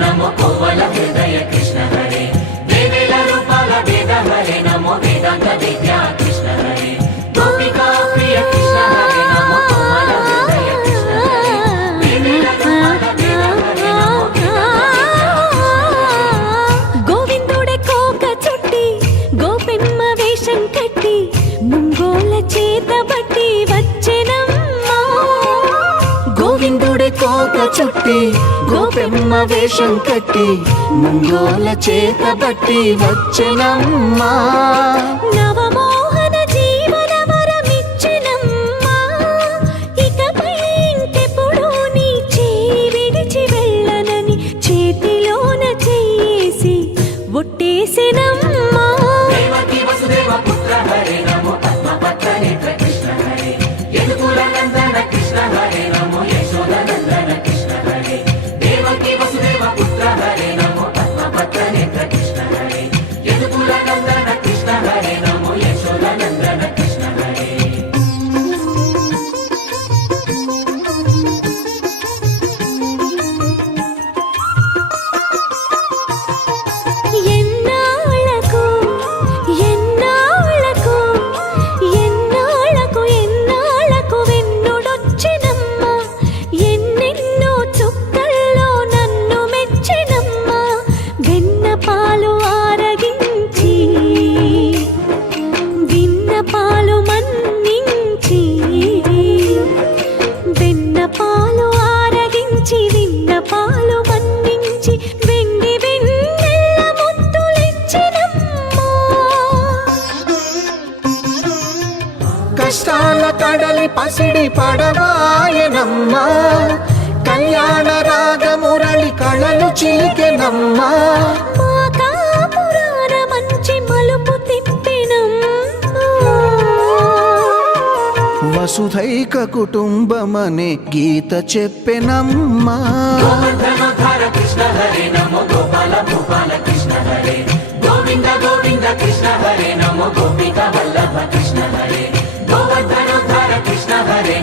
నమో కోవల హృదయ కృష్ణ హరే దేవేల రూపాల వేద హరే నమో వేదాంత విద్యా కృష్ణ హరే గోపికా ప్రియ కృష్ణ హరే నమో కోవల హృదయ కృష్ణ హరే దేవేల రూపాల వేద హరే నమో గోవిందుడే కోక చుట్టి గోపెమ్మ వేషం కట్టి ముంగోల చేత బట్టి వచ్చెనమ్మా గోవిందుడే కోక చుట్టి గోపెమ్మ వేషం కట్టి ముంగోల చేత బట్టి వచ్చెనమ్మా నవమోహన జీవన వరమిచ్చెనమ్మా ఇకపై ఇంకెప్పుడు నీ చేయి విడిచి వెళ్ళనని చేతిలోన చేసి ఒట్టేసెనమ్మా దేవకీ వసుదేవ పుత్ర హరే నమో పద్మపత్ర నేత్ర కృష్ణ హరే యదుకుల నందన కృష్ణ హరే నమో యశోద నందన కృష్ణ హరే దేవకీ వసుదేవ పుత్ర హరే నమో పద్మపత్ర నేత్ర కృష్ణ హరే యదుకుల నందన కృష్ణ హరే నమో యశోద నందన కృష్ణ హరే ఎన్నాళ్ళకు ఎన్నాళ్ళకు ఎన్నాళ్ళకు ఎన్నాళ్ళకు వెన్నుడొచ్చినమ్మా ఎన్నెన్నో చుక్కల్లో నన్ను మెచ్చినమ్మా వెన్నపాలు ఆరగించి విన్నపాలు మన్నించి వెన్నపాలు ఆరగించి విన్నపాలు మన్నించి వెండి వెన్నెల్ల ముద్దులిచ్చినమ్మా కష్టాల కడలి పసిడి పడవాయనమ్మా కళ్యాణ రాగమురళి కళలు చిలికెనమ్మా మా కాపురాన మంచి మలుపు తిప్పినమ్మా వసుధైక కుటుంబమనే గీత చెప్పెనమ్మా గోవర్ధనోద్ధార కృష్ణ హరే నమో గోపాల భూపాల కృష్ణ హరే గోవింద గోవింద కృష్ణ హరే నమో గోపిక వల్లభ కృష్ణ హరే గోవర్ధనోద్ధార కృష్ణ హరే